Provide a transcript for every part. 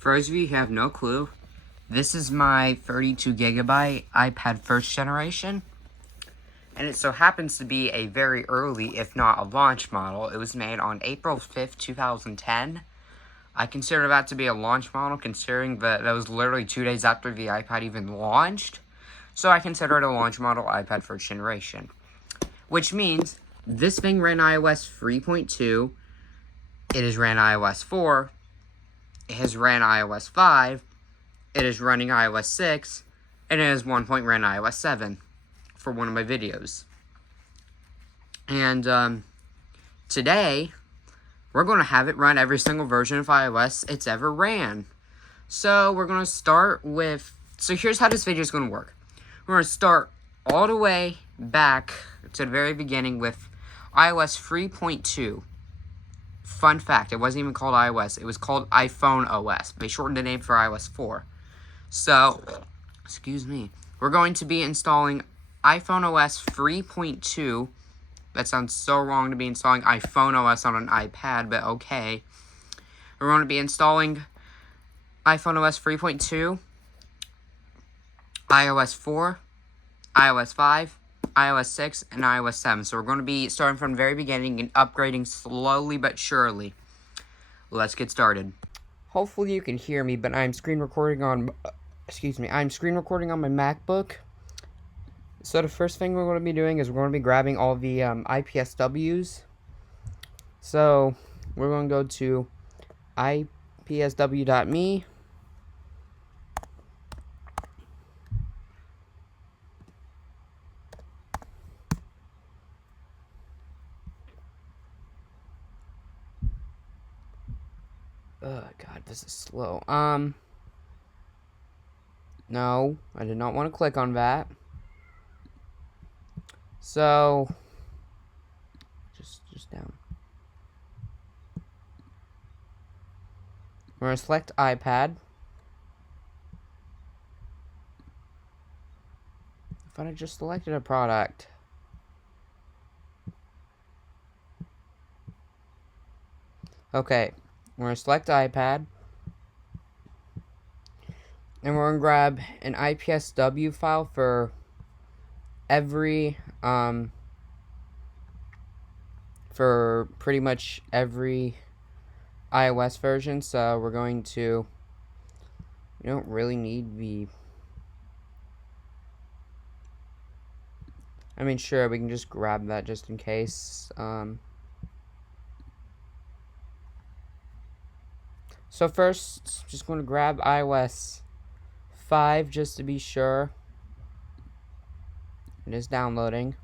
For those of you who have no clue, this is my 32GB iPad first generation. And it so happens to be a very early, if not a launch model. It was made on April 5th, 2010. I consider that to be a launch model, considering that was literally 2 days after the iPad even launched. So I consider it a launch model iPad first generation. Which means this thing ran iOS 3.2. It has ran iOS 4. It has ran iOS 5, it is running iOS 6, and it has one point ran iOS 7 for one of my videos. And today, we're going to have it run every single version of iOS it's ever ran. So we're going to start with, so here's how this video is going to work. We're going to start all the way back to the very beginning with iOS 3.2. Fun fact, it wasn't even called iOS. It was called iPhone OS. They shortened the name for iOS 4. So, excuse me. We're going to be installing iPhone OS 3.2. That sounds so wrong to be installing iPhone OS on an iPad, but okay. We're going to be installing iPhone OS 3.2, iOS 4, iOS 5, iOS 6, and iOS 7. So we're going to be starting from the very beginning and upgrading slowly but surely. Let's get started. Hopefully you can hear me, but I'm screen recording on my MacBook. So the first thing we're going to be doing is we're going to be grabbing all the IPSWs. So we're going to go to ipsw.me. Oh, God, this is slow. No, I did not want to click on that. So, just down. We're going to select iPad. I thought I just selected a product. Okay. We're going to select iPad, and we're going to grab an IPSW file for every, for pretty much every iOS version. So we're going to, we don't really need the, I mean, sure, we can just grab that just in case. So first, just going to grab iOS 5 just to be sure. It is downloading.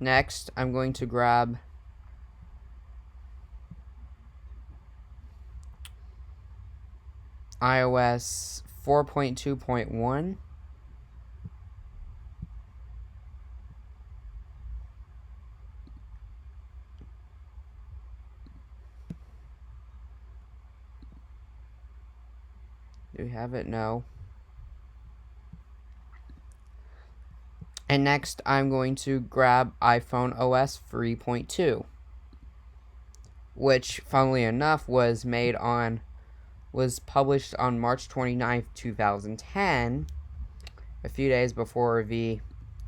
Next, I'm going to grab iOS 4.2.1. Do we have it? No. And next, I'm going to grab iPhone OS 3.2, which, funnily enough, was published on March 29th, 2010, a few days before the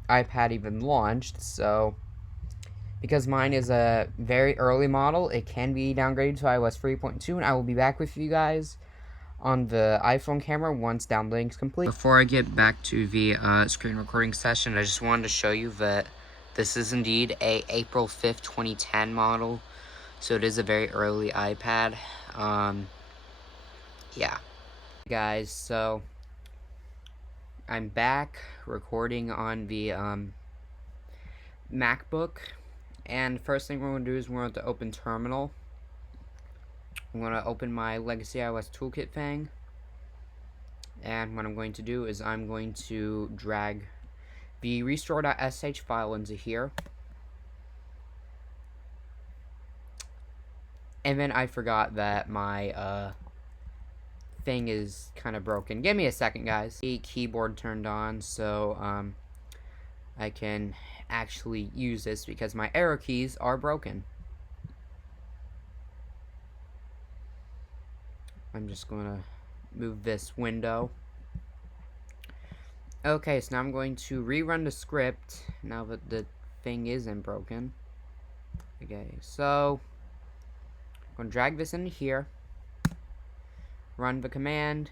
iPad even launched. So, because mine is a very early model, it can be downgraded to iOS 3.2, and I will be back with you guys on the iPhone camera once downloading is complete. Before I get back to the screen recording session, I just wanted to show you that this is indeed a April 5th, 2010 model. So it is a very early iPad. Yeah. Guys, so I'm back recording on the MacBook. And first thing we're going to do is we're going to open Terminal. I'm going to open my Legacy iOS Toolkit thing, and what I'm going to do is I'm going to drag the restore.sh file into here, and then I forgot that my thing is kind of broken. Give me a second, guys. The keyboard turned on, so I can actually use this because my arrow keys are broken. I'm just going to move this window. Okay, so now I'm going to rerun the script now that the thing isn't broken. Okay, so I'm going to drag this into here, run the command,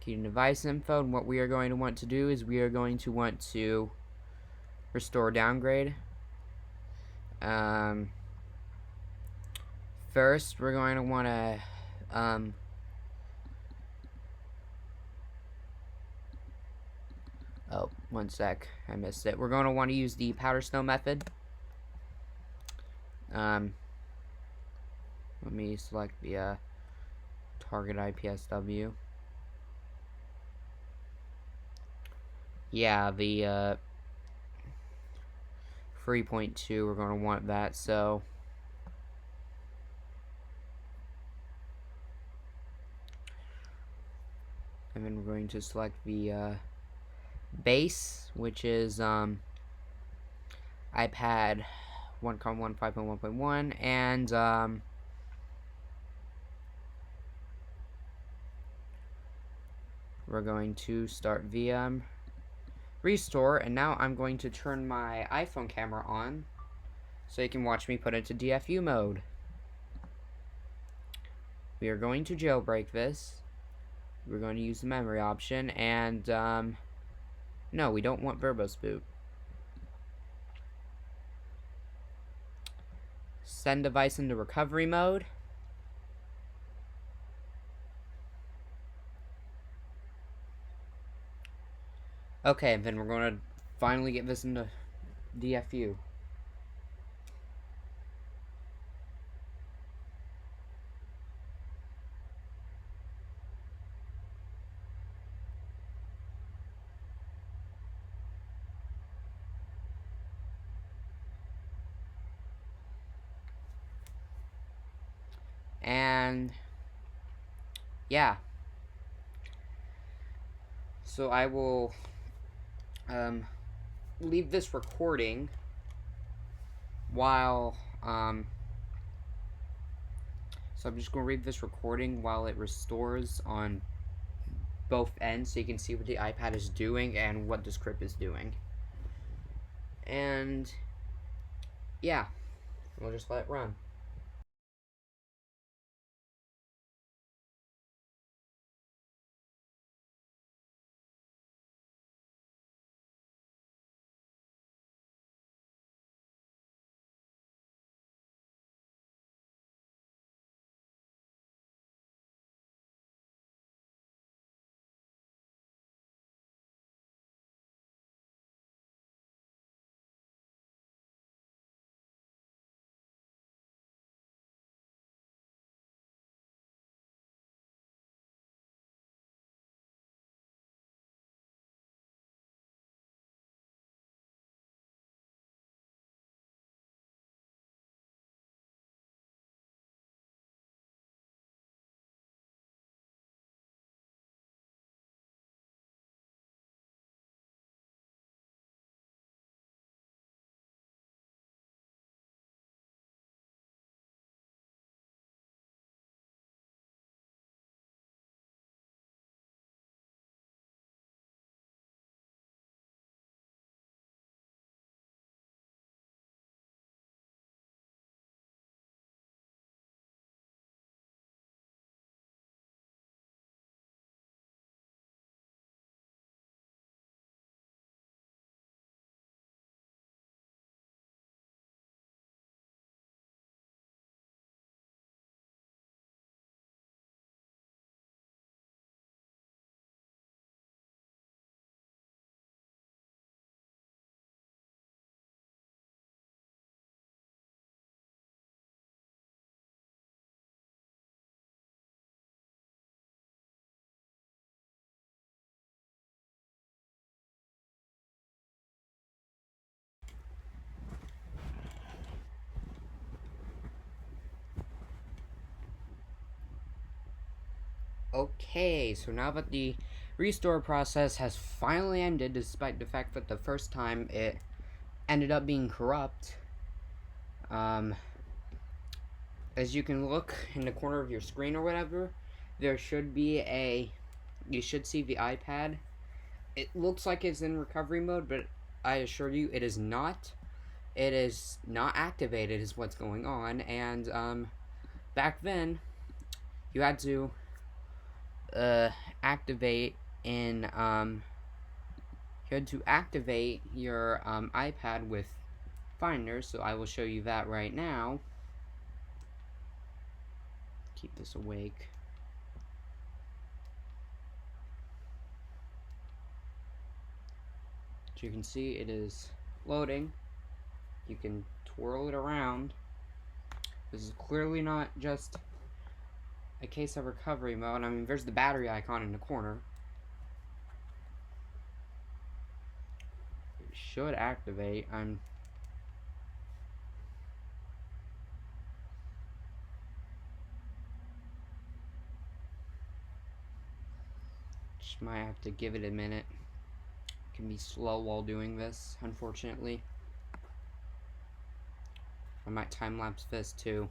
key to device info, and what we are going to want to do is we are going to want to restore downgrade. First, we're going to want to oh, one sec, I missed it. We're going to want to use the powder snow method. Let me select the target IPSW. Yeah, the 3.2, we're going to want that, so and then we're going to select the base, which is iPad 1.1 5.1.1, and we're going to start VM restore, and now I'm going to turn my iPhone camera on so you can watch me put it into DFU mode. We are going to jailbreak this. We're going to use the memory option, and no, we don't want verbose boot. Send device into recovery mode. Okay, then we're going to finally get this into DFU. And yeah, so I will leave this recording while so I'm just going to read this recording while it restores on both ends so you can see what the iPad is doing and what the script is doing. And yeah, we'll just let it run. Okay, so now that the restore process has finally ended, despite the fact that the first time it ended up being corrupt, as you can look in the corner of your screen or whatever, there should be you should see the iPad. It looks like it's in recovery mode, but I assure you it is not. It is not activated is what's going on, and back then, you had to activate your iPad with Finder, so I will show you that right now. Keep this awake. As you can see, it is loading. You can twirl it around. This is clearly not just a case of recovery mode. I mean, there's the battery icon in the corner. It should activate. Just might have to give it a minute. It can be slow while doing this, unfortunately. I might time-lapse this too.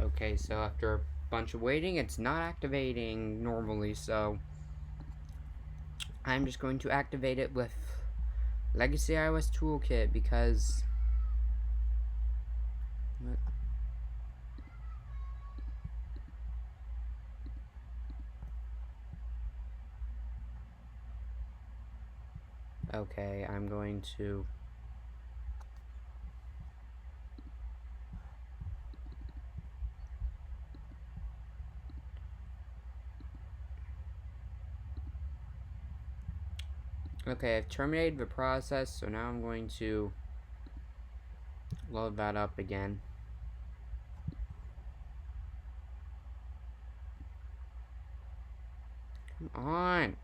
Okay, so after a bunch of waiting, it's not activating normally, so I'm just going to activate it with Legacy iOS Toolkit because okay, I'm going to okay, I've terminated the process, so now I'm going to load that up again. Come on.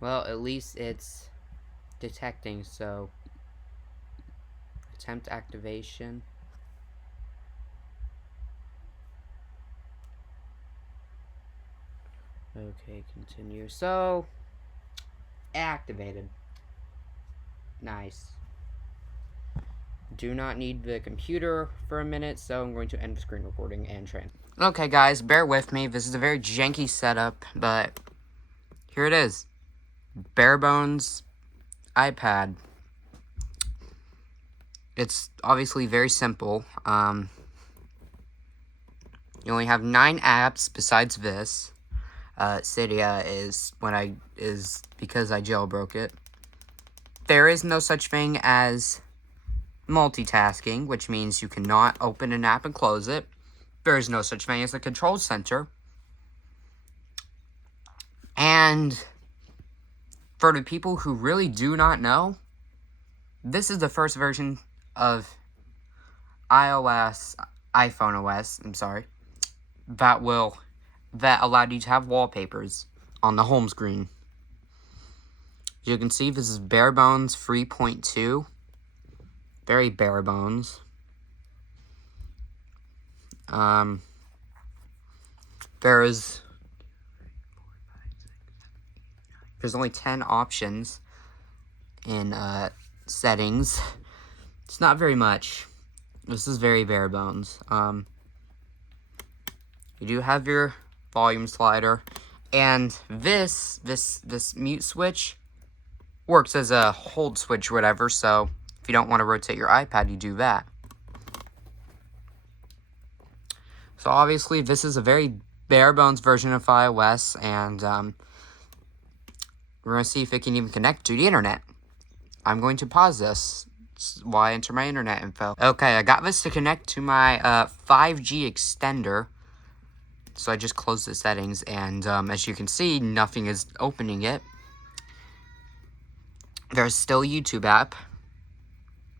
Well, at least it's detecting, so attempt activation. Okay, continue. So, activated. Nice. Do not need the computer for a minute, so I'm going to end the screen recording and train. Okay, guys, bear with me. This is a very janky setup, but here it is. Bare bones iPad. It's obviously very simple. You only have 9 apps besides this. Cydia is because I jailbroke it. There is no such thing as multitasking, which means you cannot open an app and close it. There is no such thing as a control center. And for the people who really do not know, this is the first version of iOS, iPhone OS, that allowed you to have wallpapers on the home screen. As you can see, this is bare bones 3.2. Very bare bones. There is There's only 10 options in settings. It's not very much. This is very bare bones. You do have your volume slider, and this mute switch works as a hold switch or whatever, so if you don't want to rotate your iPad, you do that. So obviously this is a very bare bones version of iOS, and we're going to see if it can even connect to the internet. I'm going to pause this while I enter my internet info. Okay, I got this to connect to my 5G extender. So I just closed the settings, and as you can see, nothing is opening it. There's still a YouTube app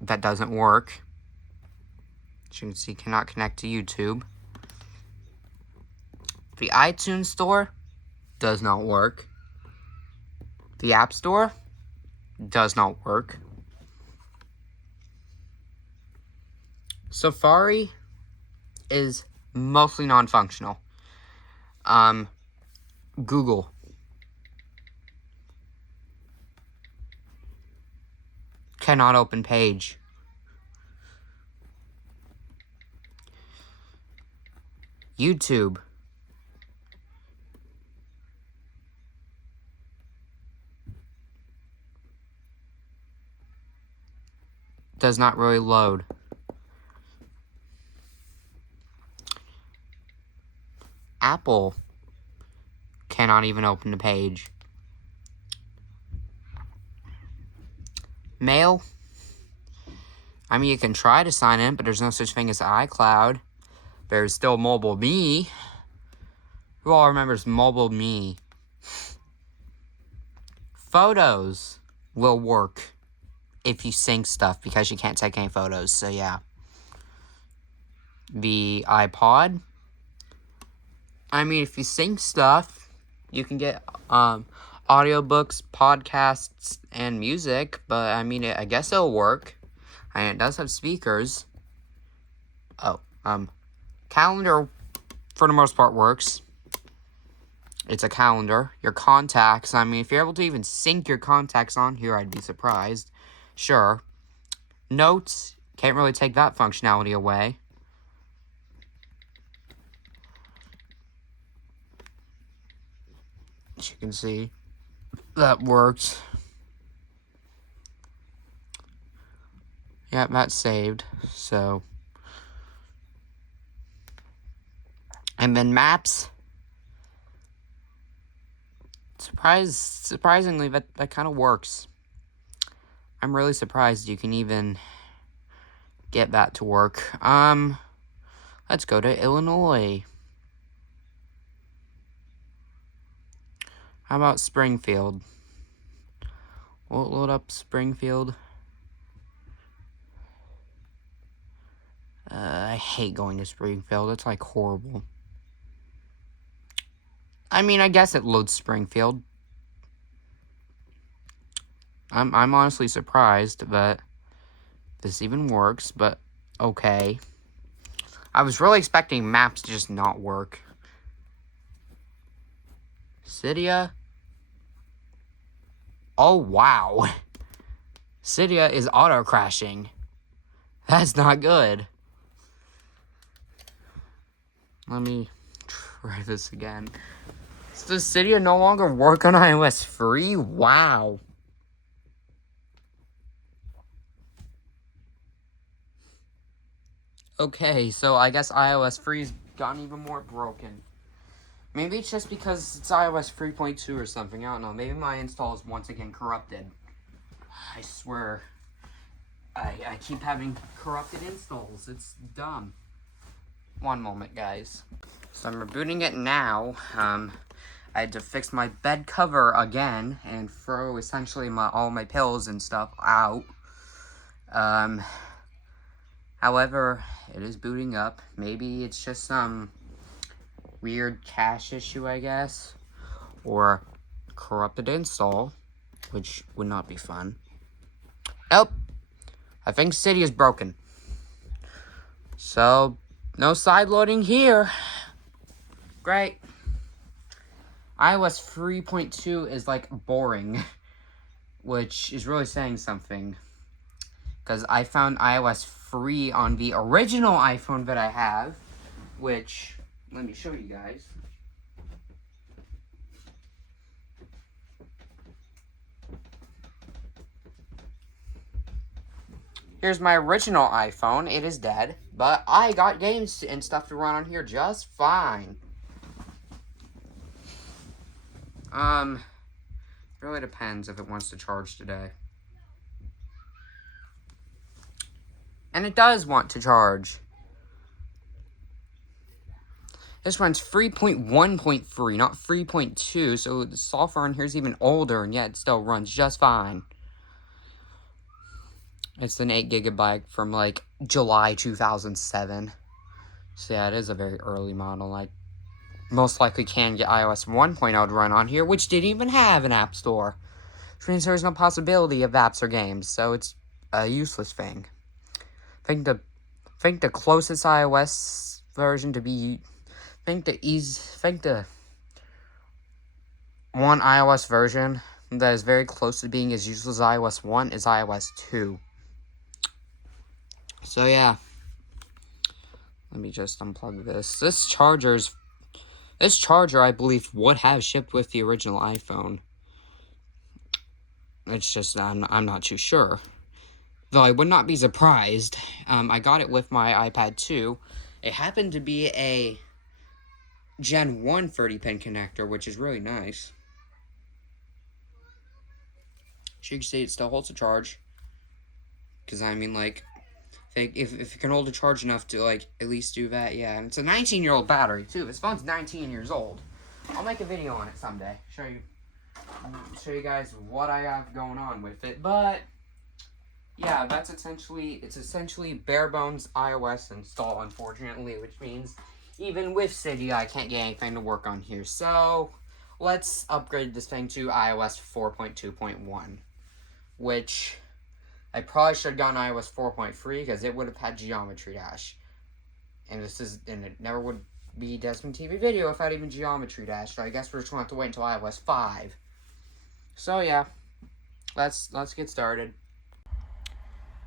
that doesn't work. As you can see, cannot connect to YouTube. The iTunes Store does not work. The App Store does not work. Safari is mostly non-functional. Google. Cannot open page. YouTube. Does not really load. Apple cannot even open the page. Mail. I mean, you can try to sign in, but there's no such thing as iCloud. There's still Mobile Me. Who all remembers Mobile Me? Photos will work if you sync stuff, because you can't take any photos, so yeah. The iPod. I mean, if you sync stuff, you can get audiobooks, podcasts, and music, but I mean, I guess it'll work. And it does have speakers. Oh, calendar, for the most part, works. It's a calendar. Your contacts, I mean, if you're able to even sync your contacts on here, I'd be surprised. Sure. Notes, can't really take that functionality away. As you can see, that worked. Yeah, that's saved, so. And then maps. Surprisingly, that kind of works. I'm really surprised you can even get that to work. Let's go to Illinois. How about Springfield? We'll load up Springfield. I hate going to Springfield. It's like horrible. I mean, I guess it loads Springfield. I'm honestly surprised that this even works, but okay. I was really expecting maps to just not work. Cydia. Oh, wow. Cydia is auto-crashing. That's not good. Let me try this again. Does Cydia no longer work on iOS 3? Wow. Okay, so I guess iOS 3's gotten even more broken. Maybe it's just because it's iOS 3.2 or something. I don't know. Maybe my install is once again corrupted. I swear. I keep having corrupted installs. It's dumb. One moment, guys. So I'm rebooting it now. I had to fix my bed cover again and throw essentially all my pillows and stuff out. However, it is booting up. Maybe it's just some weird cache issue, I guess, or corrupted install, which would not be fun. Nope. I think Cydia is broken. So, no side loading here. Great. iOS 3.2 is like boring, which is really saying something. Because I found iOS free on the original iPhone that I have, which, let me show you guys. Here's my original iPhone. It is dead, but I got games and stuff to run on here just fine. Really depends if it wants to charge today. And it does want to charge. This runs 3.1.3, not 3.2, so the software on here is even older, and yet it still runs just fine. It's an 8 gigabyte from, like, July 2007. So, yeah, it is a very early model. I most likely can get iOS 1.0 to run on here, which didn't even have an app store. Which means there's no possibility of apps or games, so it's a useless thing. I think the closest iOS version to be... I think the one iOS version that is very close to being as useless as iOS 1 is iOS 2. So, yeah. Let me just unplug this. This charger, I believe, would have shipped with the original iPhone. It's just, I'm not too sure. Though I would not be surprised. I got it with my iPad 2. It happened to be a Gen 1 30-pin connector, which is really nice. So you can see it still holds a charge. Because, I mean, like, if it can hold a charge enough to, like, at least do that, yeah. And it's a 19-year-old battery, too. This phone's 19 years old. I'll make a video on it someday. Show you guys what I have going on with it. But, yeah, it's essentially bare bones iOS install, unfortunately, which means even with Cydia, I can't get anything to work on here. So, let's upgrade this thing to iOS 4.2.1, which I probably should have gotten iOS 4.3 because it would have had Geometry Dash. And it never would be Desmond TV video without even Geometry Dash. So I guess we're just going to have to wait until iOS 5. So yeah, let's get started.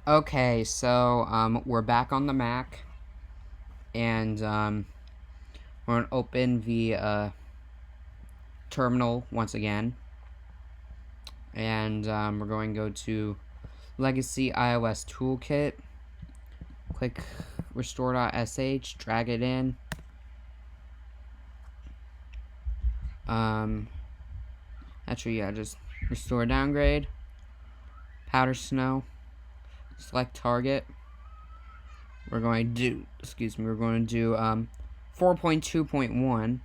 Okay, so we're back on the Mac, and we're going to open the terminal once again, and we're going to go to Legacy iOS Toolkit, click restore.sh, drag it in, actually, yeah, just restore downgrade, powder snow, select target. We're going to do 4.2.1.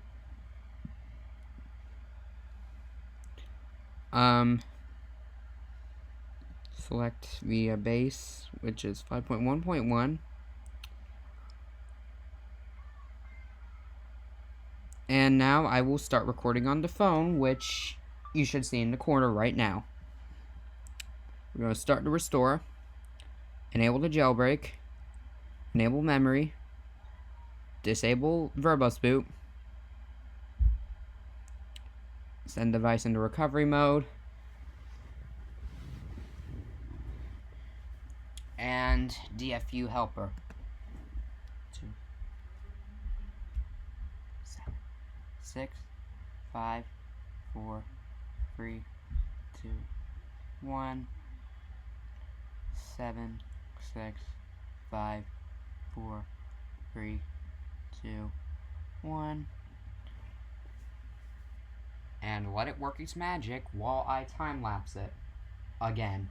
Select the base, which is 5.1.1. And now I will start recording on the phone, which you should see in the corner right now. We're going to start the restore, enable the jailbreak, enable memory, disable verbose boot, send device into recovery mode, and DFU helper. 2, 7, 6, 5, 4, 3, 2, 1, 7, 6, 5, 4, 3, 2, 1. And let it work its magic while I time-lapse it again.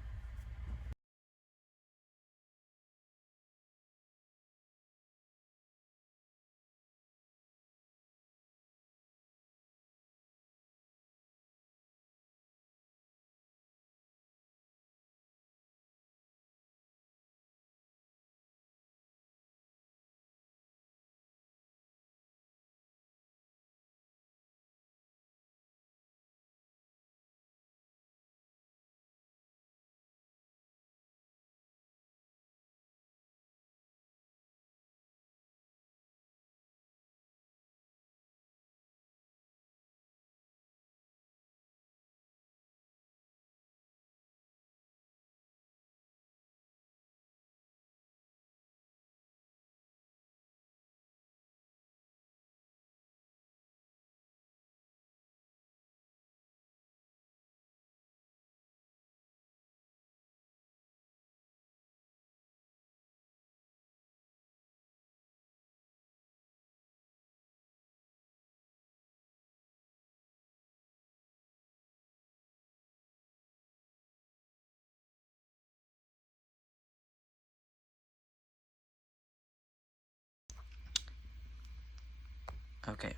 Okay,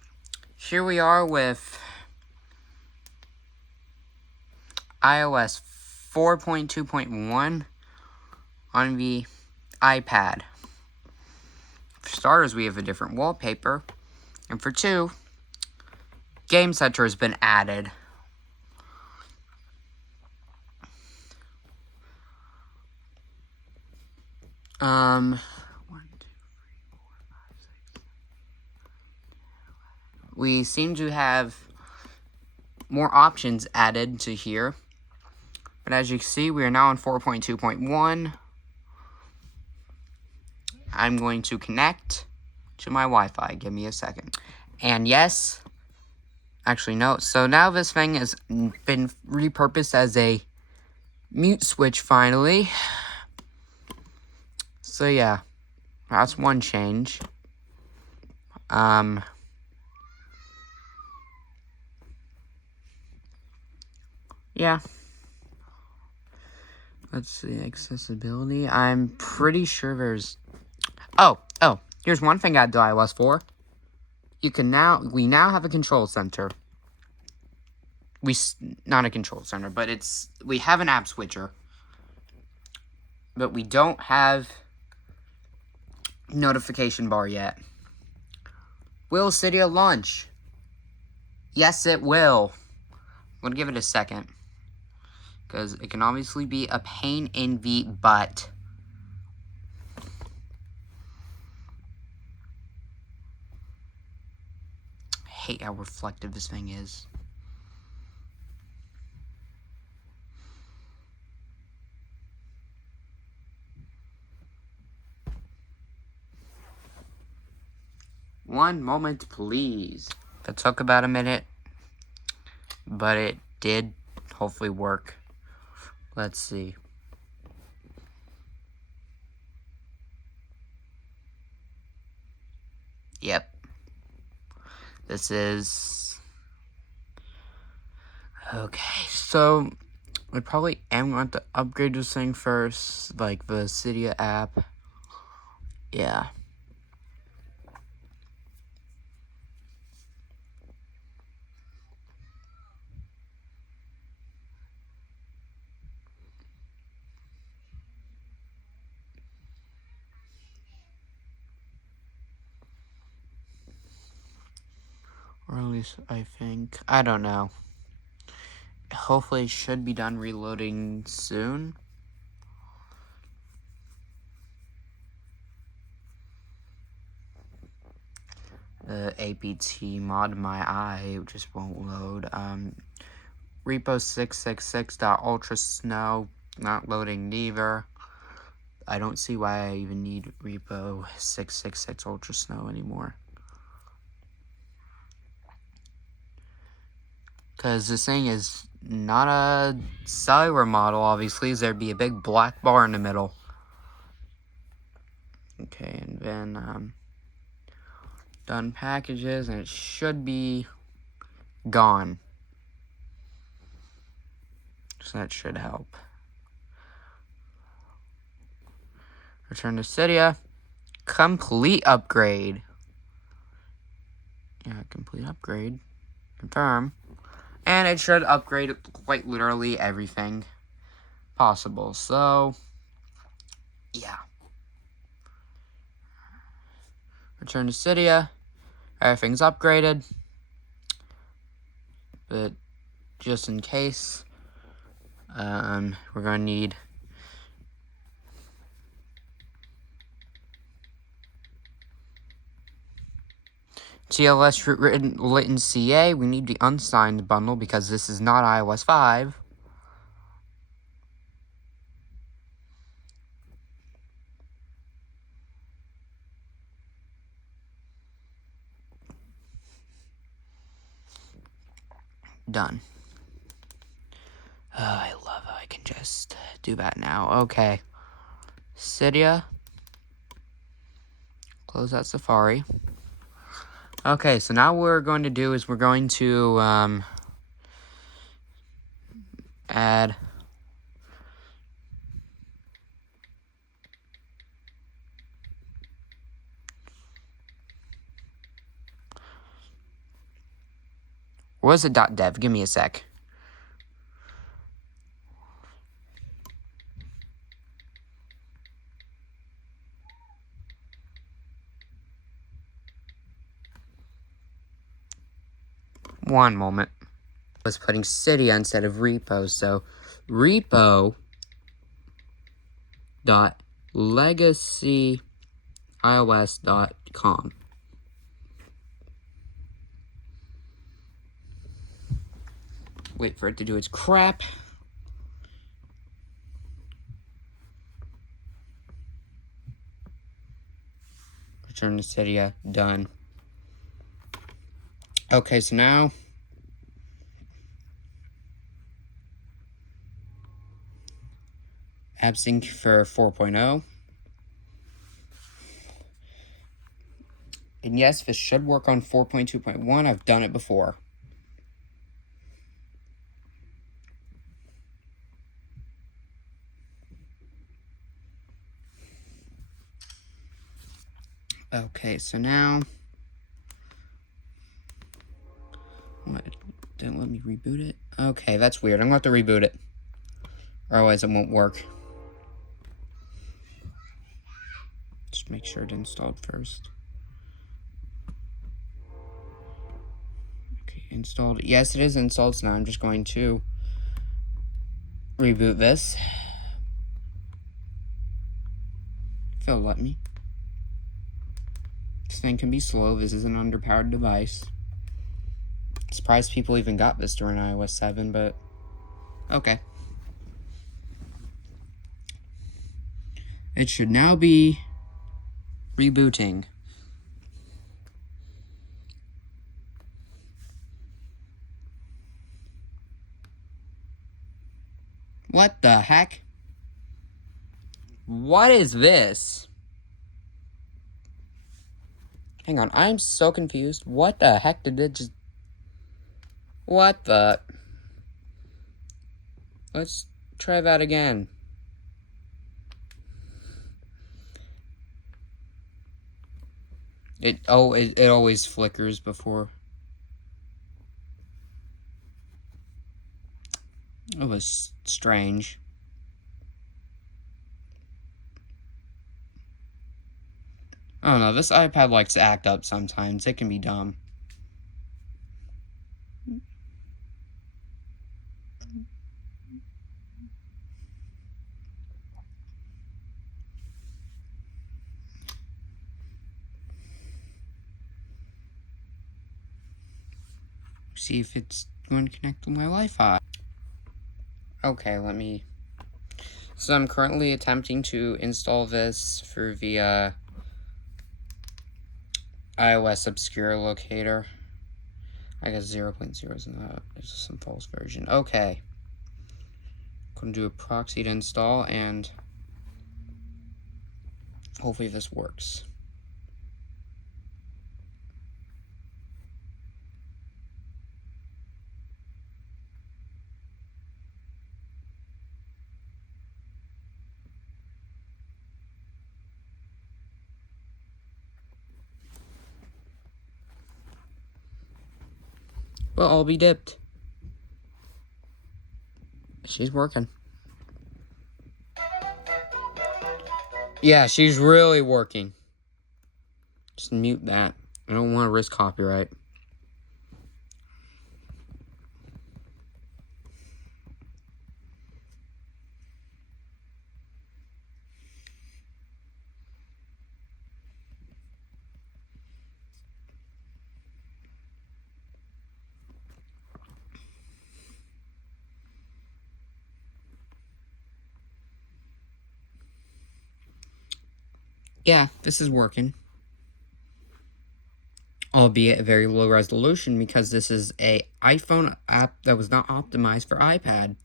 here we are with iOS 4.2.1 on the iPad. For starters, we have a different wallpaper. And for two, Game Center has been added. We seem to have more options added to here. But as you can see, we are now on 4.2.1. I'm going to connect to my Wi-Fi. Give me a second. And yes, actually no. So now this thing has been repurposed as a mute switch finally. So yeah, that's one change. Yeah. Let's see, accessibility. I'm pretty sure there's... Oh, here's one thing I do iOS 4. We now have a control center. Not a control center, but we have an app switcher. But we don't have notification bar yet. Will Cydia launch? Yes, it will. I'm gonna give it a second, because it can obviously be a pain in the butt. I hate how reflective this thing is. One moment, please. That took about a minute, but it did hopefully work. Let's see. Yep. This is... Okay, so we probably am going to upgrade this thing first, like the Cydia app. Yeah. Or at least I think. I don't know. Hopefully it should be done reloading soon. The apt mod my eye just won't load. Repo 666.ultrasnow not loading neither. I don't see why I even need repo 666 ultrasnow anymore. Because this thing is not a cellular model, obviously. There'd be a big black bar in the middle. Okay, and then done packages, and it should be gone. So that should help. Return to Cydia. Complete upgrade. Yeah, complete upgrade. Confirm. And it should upgrade quite literally everything possible. So, yeah. Return to Cydia. Everything's upgraded. But just in case, we're going to need TLS written CA. We need the unsigned bundle because this is not iOS 5. Done. Oh, I love how I can just do that now. Okay. Cydia. Close that Safari. Okay, so now what we're going to do is we're going to add What is it .dev? Give me a sec. One moment. I was putting Cydia instead of repo, so repo.legacyios.com. Wait for it to do its crap. Return to Cydia. Done. Okay, so now AppSync for 4.0. And yes, this should work on 4.2.1. I've done it before. Okay, so now... What? Didn't let me reboot it? Okay, that's weird. I'm going to have to reboot it. Otherwise, it won't work. Just make sure it installed first. Okay, installed. Yes, it is installed, so now I'm just going to reboot this. If it'll let me. This thing can be slow. This is an underpowered device. Surprised people even got this during iOS 7, but okay. It should now be rebooting. What the heck? What is this? Hang on, I'm so confused. What the heck did it just... What the... Let's try that again. It always flickers before. It was strange. I don't know, this iPad likes to act up sometimes. It can be dumb. See if it's going to connect to my Wi-Fi. Okay, let me... So I'm currently attempting to install this through via iOS Obscure Locator. I guess 0.0 is not. It's just some false version. Okay. Going to do a proxy to install, and hopefully this works. Well, I'll be dipped. She's working. Yeah, she's really working. Just mute that. I don't want to risk copyright. Yeah, this is working. Albeit a very low resolution because this is a iPhone app that was not optimized for iPad.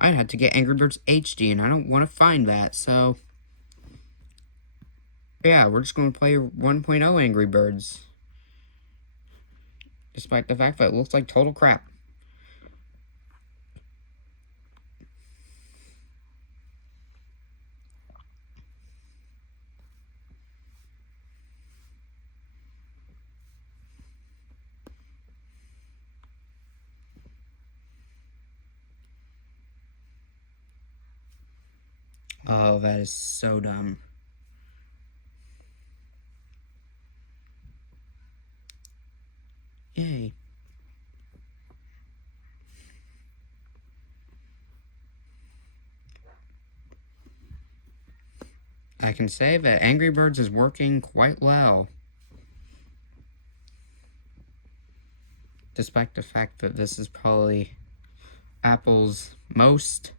I had to get Angry Birds HD, and I don't want to find that, so... Yeah, we're just going to play 1.0 Angry Birds. Despite the fact that it looks like total crap. Oh, that is so dumb. Yay. I can say that Angry Birds is working quite well. Despite the fact that this is probably Apple's most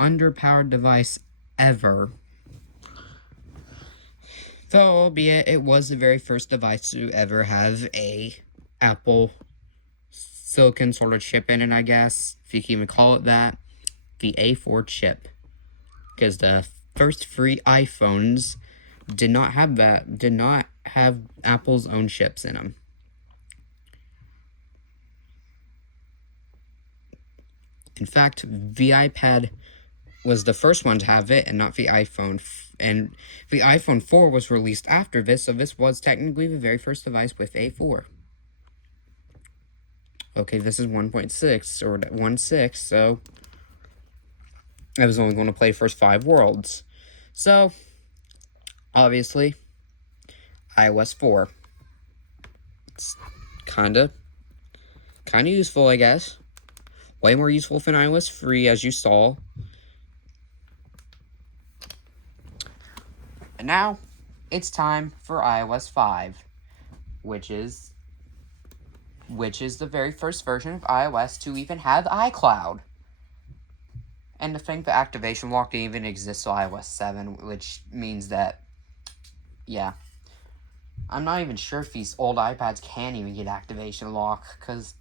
underpowered device ever. Though, albeit it was the very first device to ever have a Apple silicon sort of chip in it, I guess, if you can even call it that. The A4 chip. Because the first free iPhones did not have that, did not have Apple's own chips in them. In fact, the iPad was the first one to have it, and not the iPhone. And the iPhone 4 was released after this, so this was technically the very first device with A4. Okay, this is 1.6, or 1.6, so I was only going to play first 5 worlds. So, obviously, iOS 4. It's kinda useful, I guess. Way more useful than iOS 3, as you saw. And now, it's time for iOS 5, which is the very first version of iOS to even have iCloud. And to think the activation lock didn't even exist till iOS 7, which means that, yeah. I'm not even sure if these old iPads can even get activation lock, because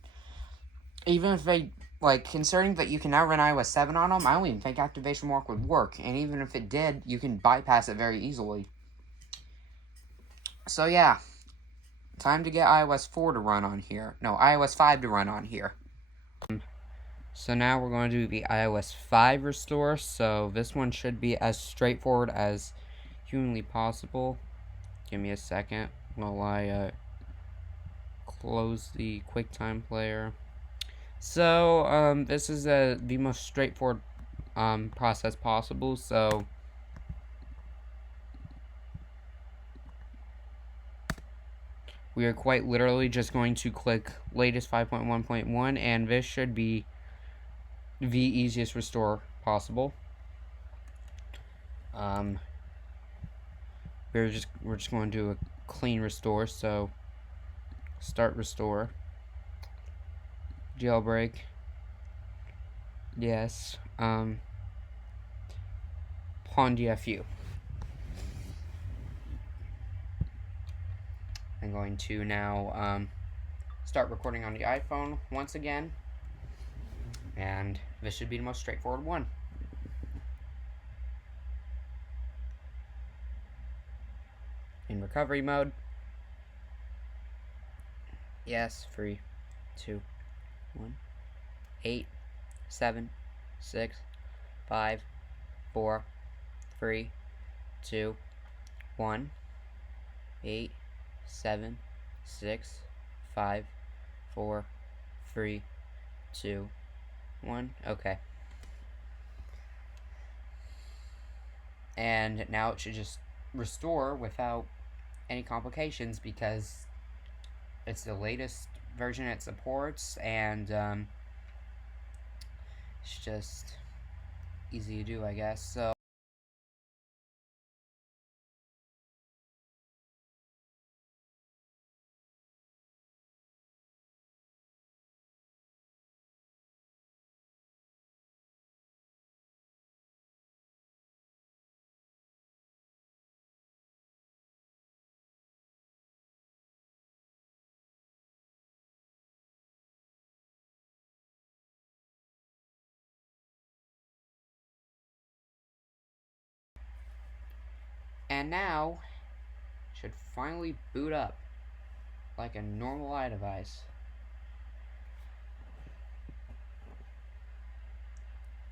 even if they, like, considering that you can now run iOS 7 on them, I don't even think activation lock would work. And even if it did, you can bypass it very easily. So yeah, time to get iOS 4 to run on here. No, iOS 5 to run on here. So now we're going to do the iOS 5 restore. So this one should be as straightforward as humanly possible. Give me a second while I close the QuickTime player. So this is the most straightforward process possible. So we are quite literally just going to click latest 5.1.1, and this should be the easiest restore possible. We're just going to do a clean restore. So start restore, jailbreak, yes, pawn DFU. I'm going to now start recording on the iPhone once again, and this should be the most straightforward one. In recovery mode. Yes, 3, 2, 1, 8, 7, 6, 5, 4, 3, 2, 1, 8, 7, 6, 5, 4, 3, 2, 1. Okay. And now it should just restore without any complications, because it's the latest version it supports, and it's just easy to do, I guess. So and now should finally boot up like a normal iDevice.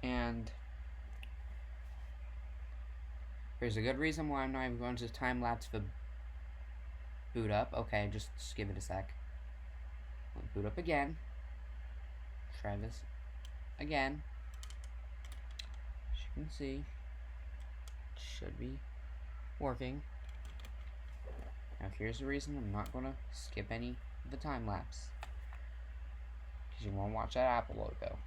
And there's a good reason why I'm not even going to time-lapse the boot up. Okay, just give it a sec. Boot up again. Try this again. As you can see. should be working. Now here's the reason I'm not gonna skip any of the time lapse. Because you won't watch that Apple logo.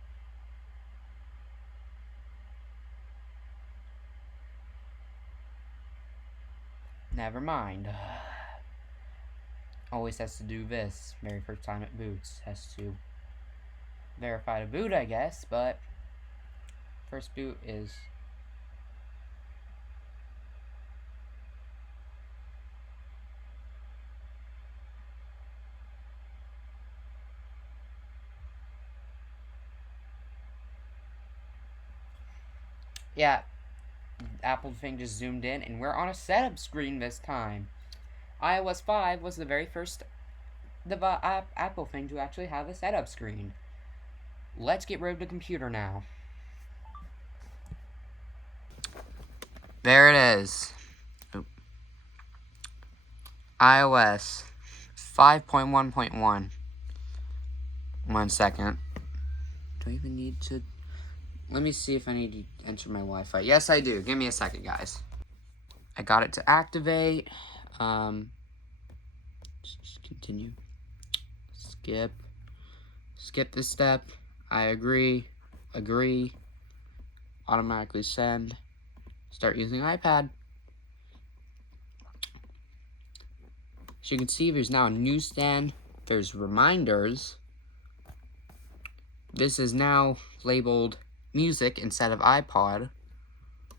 Never mind. Always has to do this. Very first time it boots. Has to verify to boot, I guess, but first boot is yeah, Apple thing just zoomed in, and we're on a setup screen this time. iOS 5 was the very first Apple thing to actually have a setup screen. Let's get rid of the computer now. There it is. iOS 5.1.1. 1 second. Do I even need to... Let me see if I need to enter my Wi-Fi. Yes, I do. Give me a second, guys. I got it to activate. Just continue. Skip this step. I agree. Automatically send. Start using iPad. As you can see, there's now a newsstand. There's reminders. This is now labeled music instead of iPod.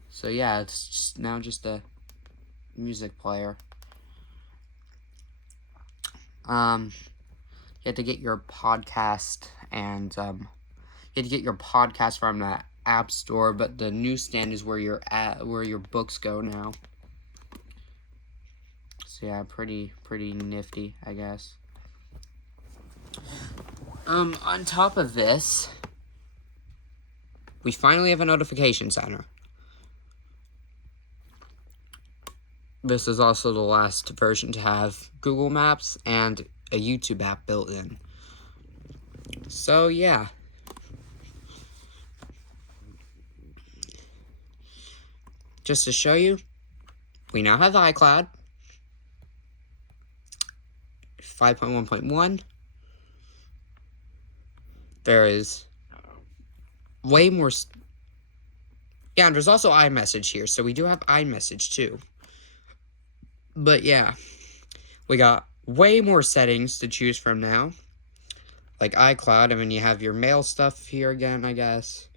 So yeah, it's now just a music player. You have to get your podcast and you have to get your podcast from the App Store, but the newsstand is where your books go now. So yeah, pretty nifty, I guess. On top of this, we finally have a notification center. This is also the last version to have Google Maps and a YouTube app built in. So yeah. Just to show you, we now have iCloud 5.1.1. There is way more... Yeah, and there's also iMessage here, so we do have iMessage too. But yeah, we got way more settings to choose from now. Like iCloud, I mean, you have your mail stuff here again, I guess.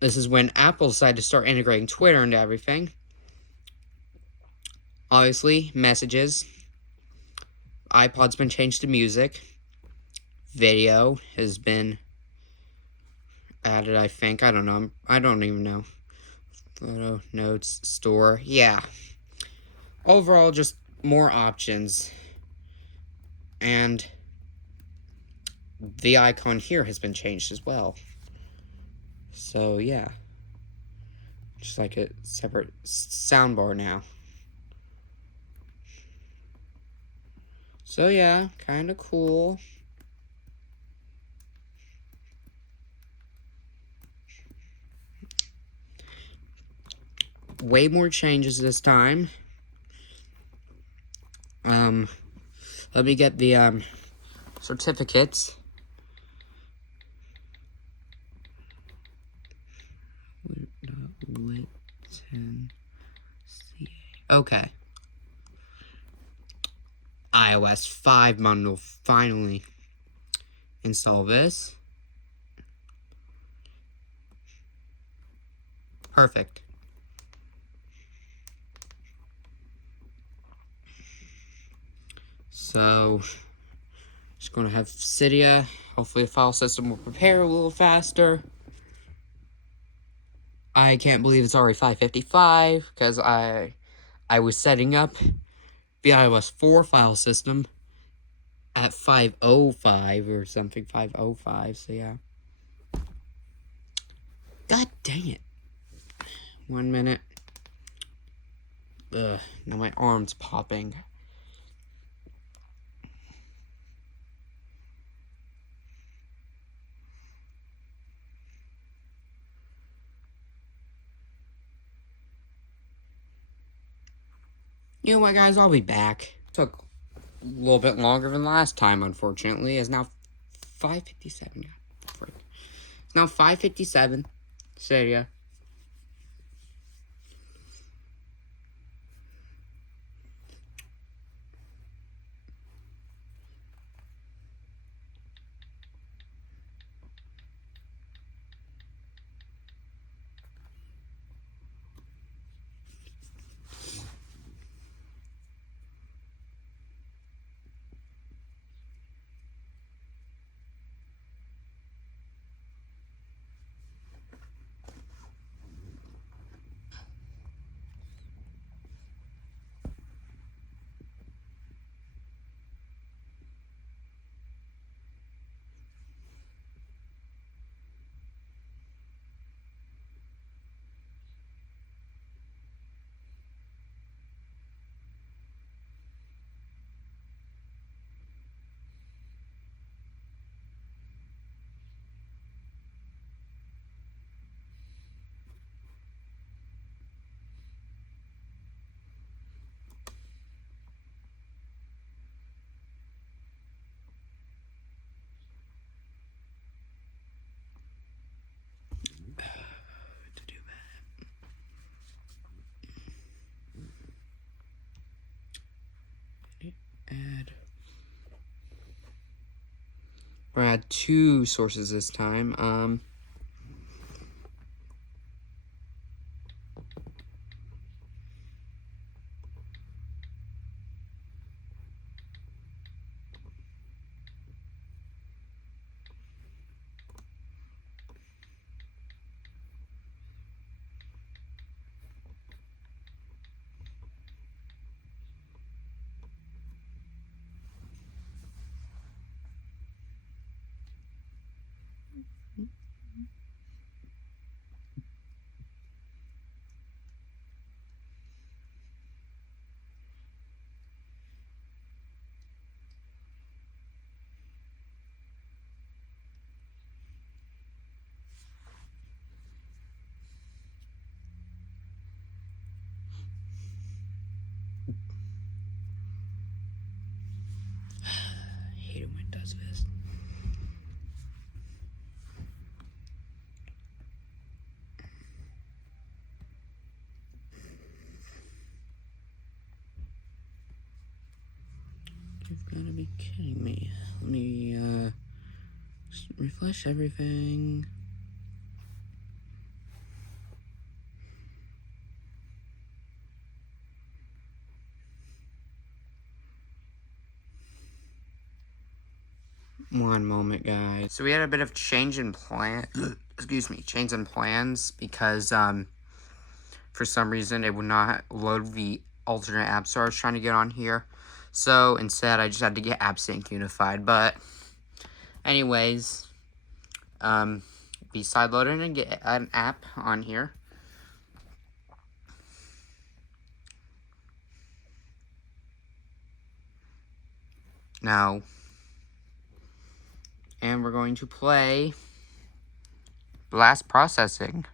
This is when Apple decided to start integrating Twitter into everything. Obviously, messages. iPod's been changed to music. Video has been added, I think. I don't know. I don't even know. Photo, notes, store. Yeah. Overall, just more options. And the icon here has been changed as well. So, yeah. Just like a separate soundbar now. So, yeah. Kind of cool. Way more changes this time. Let me get the certificates. Okay. iOS 5 bundle, finally. Install this. Perfect. So, just going to have Cydia. Hopefully the file system will prepare a little faster. I can't believe it's already 5:55 because I was setting up the iOS 4 file system at 5:05 or something, 5:05, so yeah. God dang it. 1 minute. Ugh, now my arm's popping. You know what, guys? I'll be back. Took a little bit longer than last time, unfortunately. It's now 5:57. Frick. It's now 5:57. So, yeah. To do that. Add. We're gonna add 2 sources this time. I hate it when it does this. You've got to be kidding me. Let me, refresh everything. One moment, guys. So we had a bit of change in plan. Excuse me, change in plans because for some reason it would not load the alternate app store I was trying to get on here. So instead, I just had to get AppSync unified. But anyways, be side loading and get an app on here. Now, and we're going to play Blast Processing.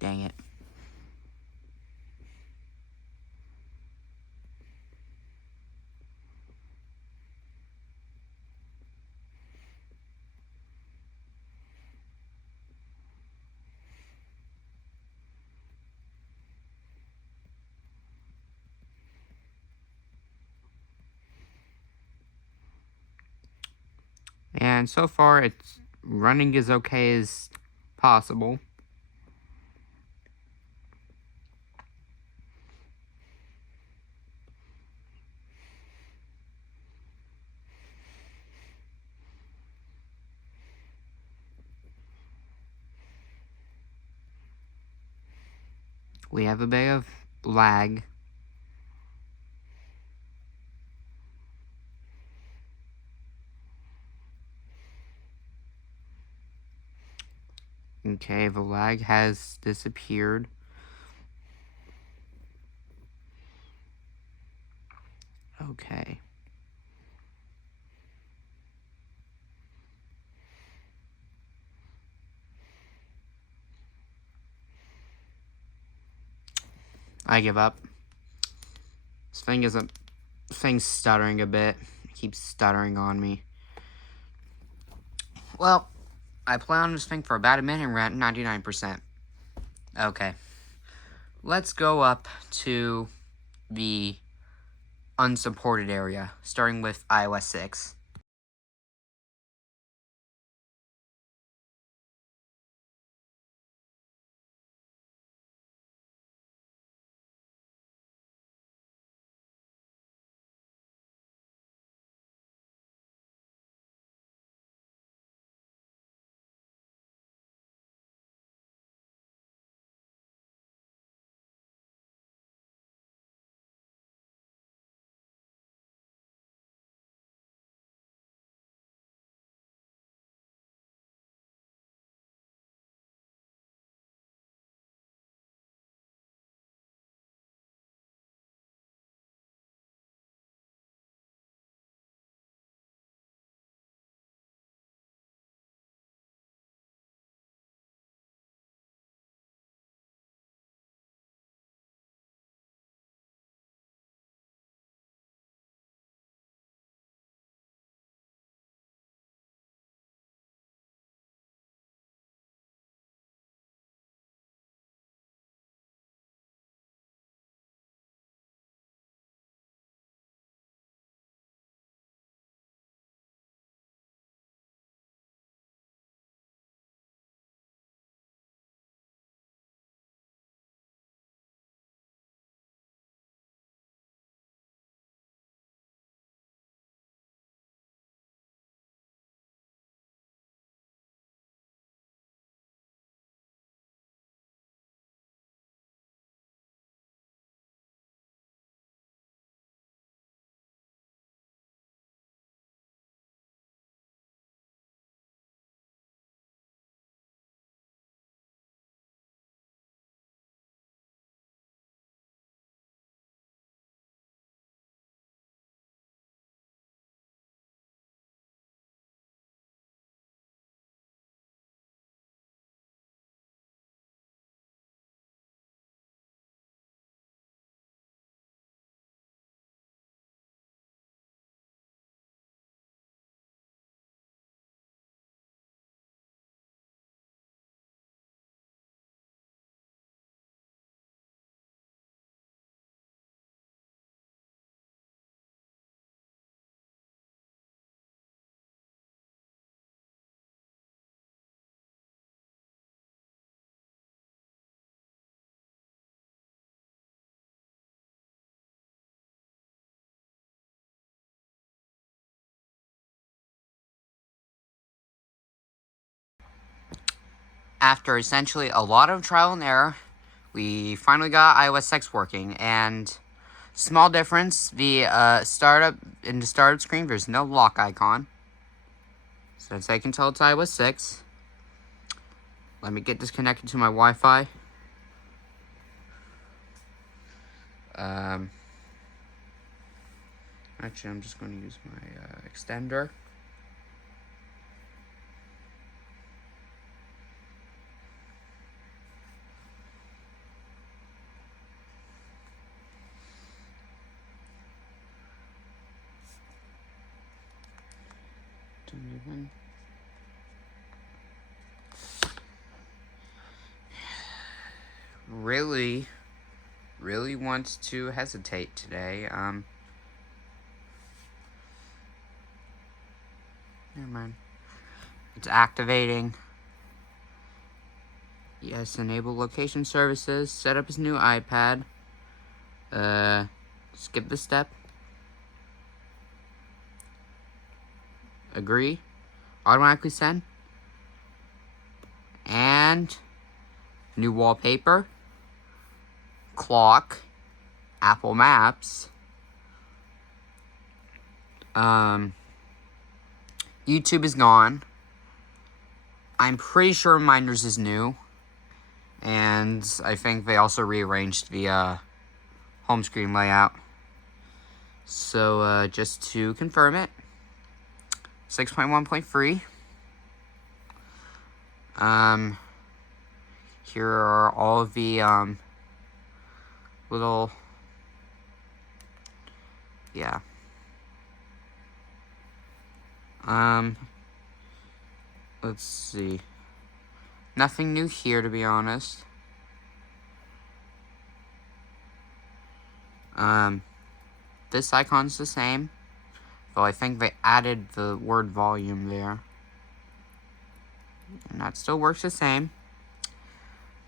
Dang it. And so far, it's running as okay as possible. We have a bit of lag. Okay, the lag has disappeared. Okay. I give up. This thing's stuttering a bit. It keeps stuttering on me. Well, I play on this thing for about a minute and we're at 99%. Okay. Let's go up to the unsupported area, starting with iOS 6. After essentially a lot of trial and error, we finally got iOS 6 working, and small difference, the startup screen, there's no lock icon. So as I can tell, it's iOS 6. Let me get this connected to my Wi-Fi. Actually, I'm just going to use my extender. Really wants to hesitate today. Never mind. It's activating. Yes, enable location services. Set up his new iPad. Skip this step. Agree. Automatically send. And new wallpaper. Clock. Apple Maps. YouTube is gone. I'm pretty sure Reminders is new. And I think they also rearranged the home screen layout. So just to confirm it, 6.1.3. Here are all of the little, yeah. Let's see. Nothing new here, to be honest. This icon's the same, though I think they added the word volume there. And that still works the same.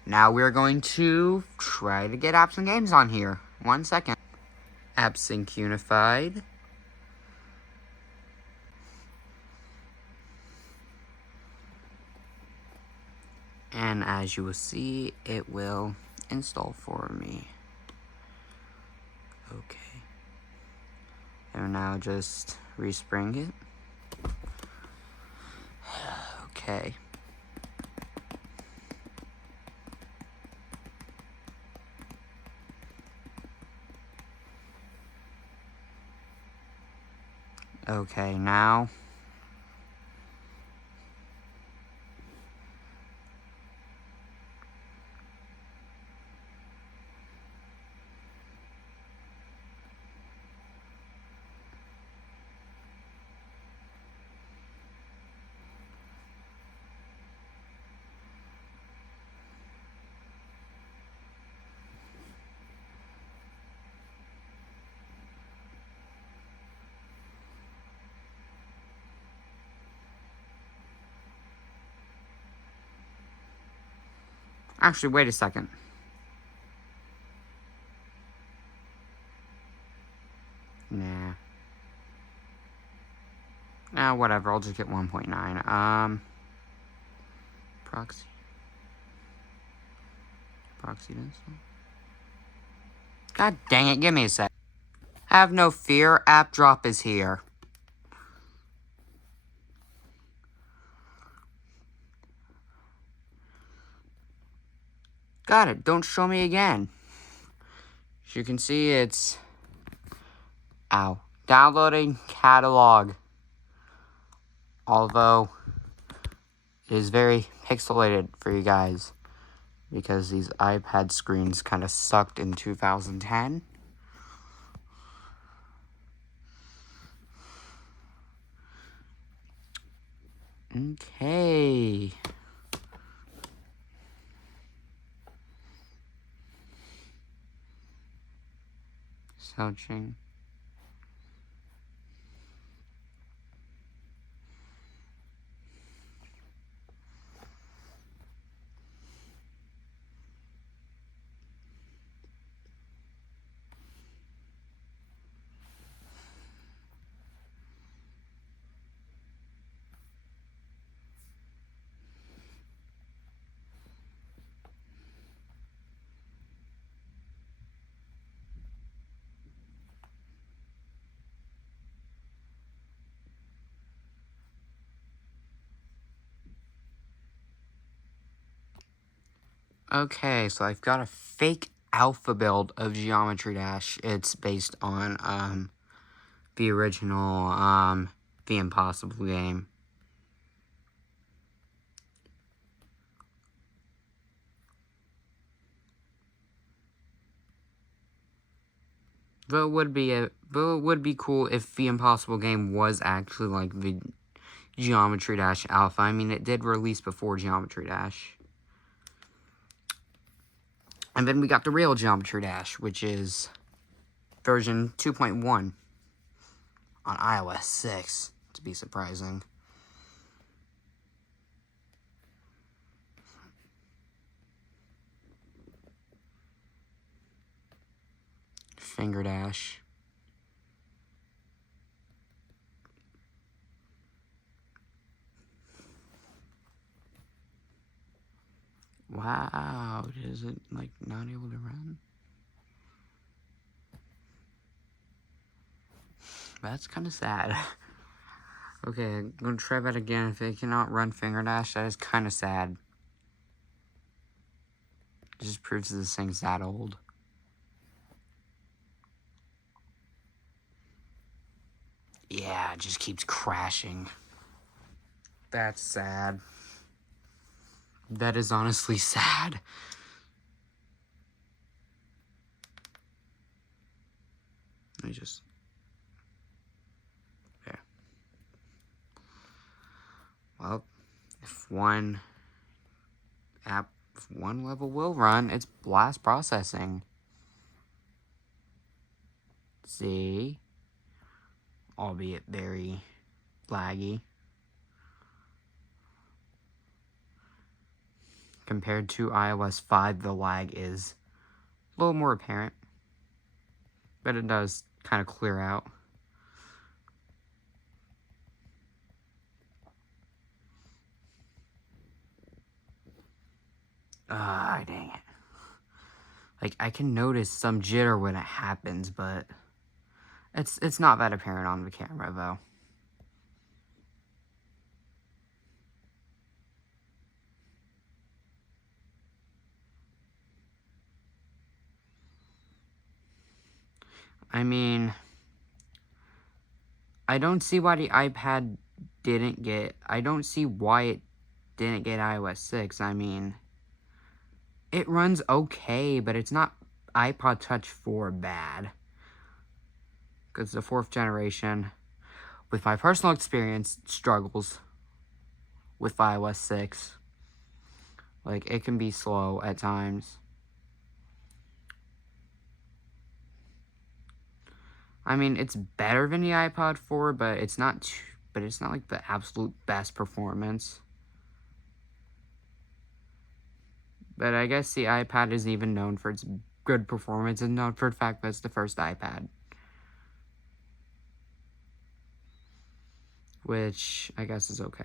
Now we're going to try to get apps and games on here. 1 second. App Sync Unified. And as you will see, it will install for me. Okay. And now just respring it. Okay. Okay, now actually, wait a second. Nah. Nah, whatever. I'll just get 1.9. Proxy install. God dang it, give me a sec. Have no fear, app drop is here. Got it, don't show me again. As you can see, it's... Ow. Downloading catalog. Although, it is very pixelated for you guys, because these iPad screens kind of sucked in 2010. Okay. Searching. Okay, so I've got a fake alpha build of Geometry Dash. It's based on, the original, The Impossible game. Though it would be cool if The Impossible game was actually like the Geometry Dash alpha. I mean, it did release before Geometry Dash. And then we got the real Geometry Dash, which is version 2.1 on iOS 6, to be surprising. Finger Dash. Wow, is it, like, not able to run? That's kind of sad. Okay, I'm gonna try that again. If it cannot run Finger Dash, that is kind of sad. It just proves this thing's that old. Yeah, it just keeps crashing. That's sad. That is honestly sad. me just... There. Well, if one level will run, it's blast processing. See? Albeit very laggy. Compared to iOS 5, the lag is a little more apparent. But it does kind of clear out. Ah, dang it. Like, I can notice some jitter when it happens, but it's not that apparent on the camera, though. I mean, I don't see why the iPad didn't get... I don't see why it didn't get iOS 6. I mean, it runs okay, but it's not iPod Touch 4 bad. Because the 4th generation, with my personal experience, struggles with iOS 6. Like, it can be slow at times. I mean, it's better than the iPod 4, but it's not like the absolute best performance. But I guess the iPad isn't even known for its good performance, and known for the fact that it's the first iPad. Which I guess is okay.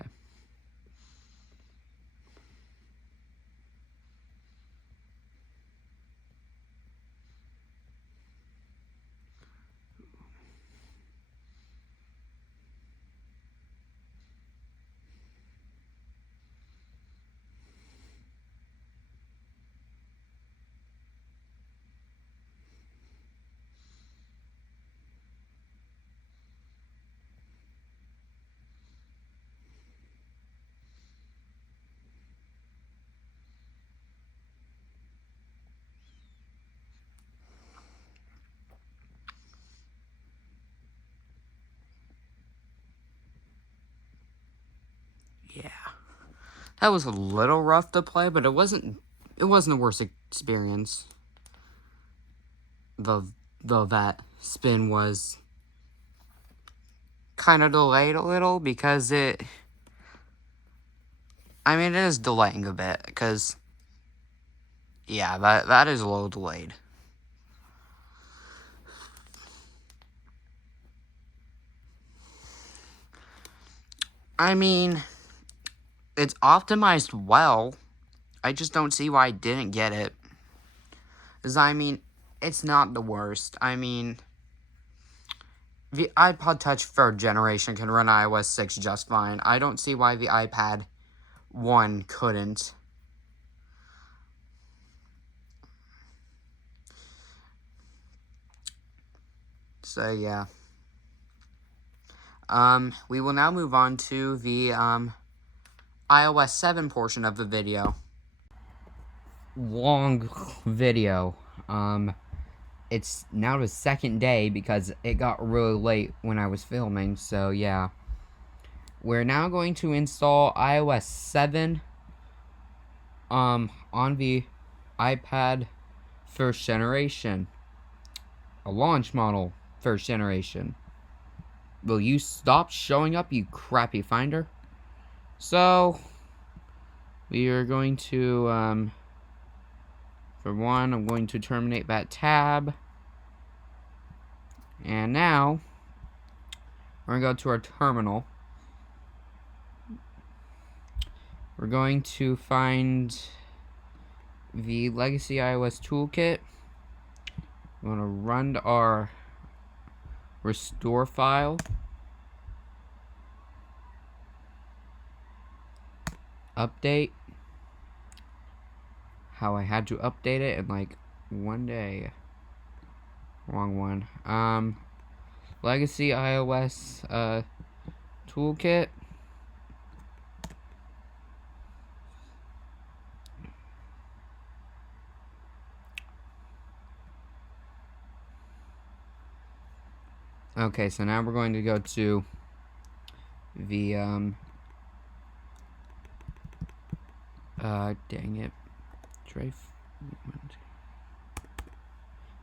Yeah. That was a little rough to play, but it wasn't the worst experience. Though that spin was kind of delayed a little because it is delaying a bit because, yeah, that is a little delayed. I mean, it's optimized well. I just don't see why I didn't get it. Because, I mean, it's not the worst. I mean, the iPod Touch 3rd generation can run iOS 6 just fine. I don't see why the iPad 1 couldn't. So, yeah. We will now move on to the, iOS 7 portion of the video. Long video. It's now the second day because it got really late when I was filming, so yeah. We're now going to install iOS 7, on the iPad 1st generation. A launch model 1st generation. Will you stop showing up, you crappy finder? So, we are going to, for one, I'm going to terminate that tab. And now, we're going to go to our terminal. We're going to find the Legacy iOS toolkit. We're going to run our restore file. Update. How I had to update it in like one day. Wrong one. Legacy iOS toolkit. Okay, so now we're going to go to the, dang it.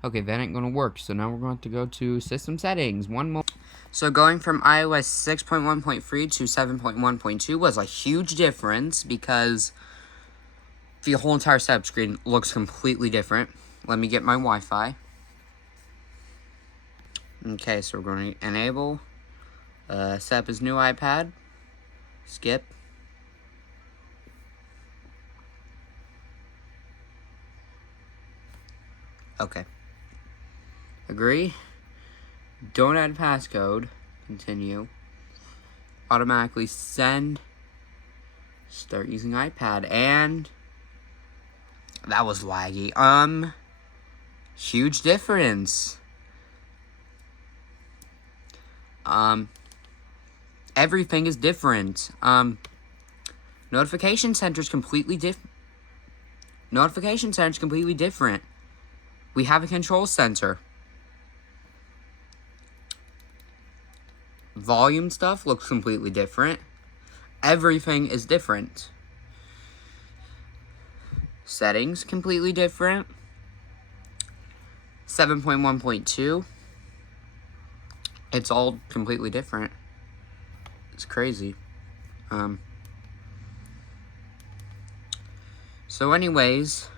Okay, that ain't gonna work, so now we're going to go to System Settings. One more. So going from iOS 6.1.3 to 7.1.2 was a huge difference because the whole entire setup screen looks completely different. Let me get my Wi-Fi. Okay, so we're going to enable, set up his new iPad, skip. Okay. Agree. Don't add passcode. Continue. Automatically send. Start using iPad. And that was laggy. Huge difference. Everything is different. Notification center's completely different. Notification center's completely different. We have a control center. Volume stuff looks completely different. Everything is different. Settings completely different. 7.1.2. It's all completely different. It's crazy. So anyways,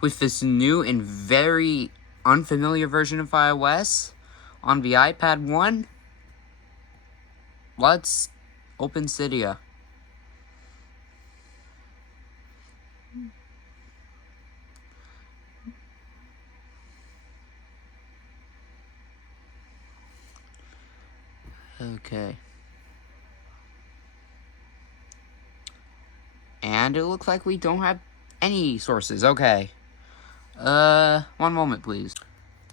with this new and very unfamiliar version of iOS on the iPad 1, let's open Cydia. Okay. And it looks like we don't have any sources. Okay. One moment, please.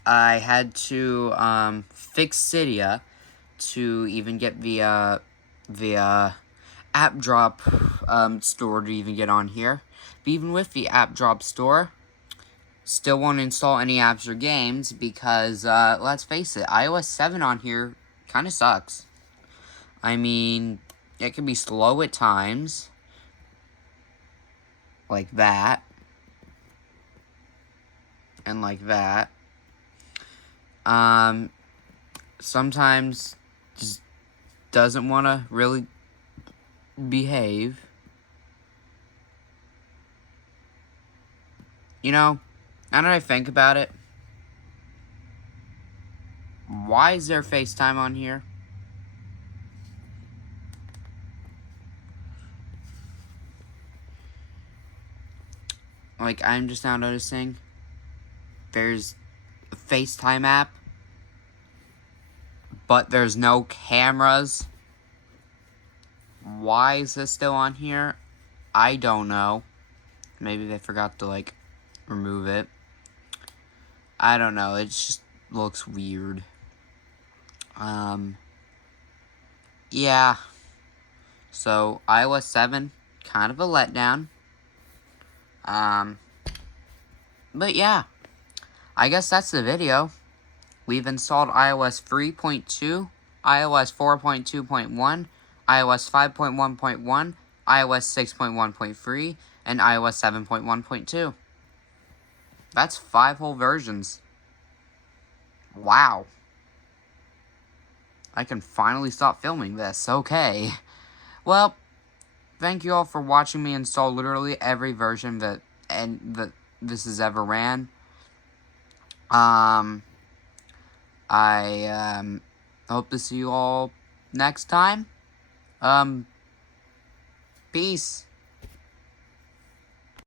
I had to, fix Cydia to even get the app drop, store to even get on here. But even with the app drop store, still won't install any apps or games because, let's face it, iOS 7 on here kind of sucks. I mean, it can be slow at times. Like that. And like that. Sometimes just doesn't want to really behave. You know, now that I think about it, why is there FaceTime on here? Like, I'm just now noticing there's a FaceTime app, but there's no cameras. Why is this still on here? I don't know. Maybe they forgot to, like, remove it. I don't know. It just looks weird. Yeah. So, iOS 7, kind of a letdown. But yeah. I guess that's the video. We've installed iOS 3.2, iOS 4.2.1, iOS 5.1.1, iOS 6.1.3, and iOS 7.1.2. That's 5 whole versions. Wow. I can finally stop filming this. Okay. Well, thank you all for watching me install literally every version that this has ever ran. I hope to see you all next time. Peace.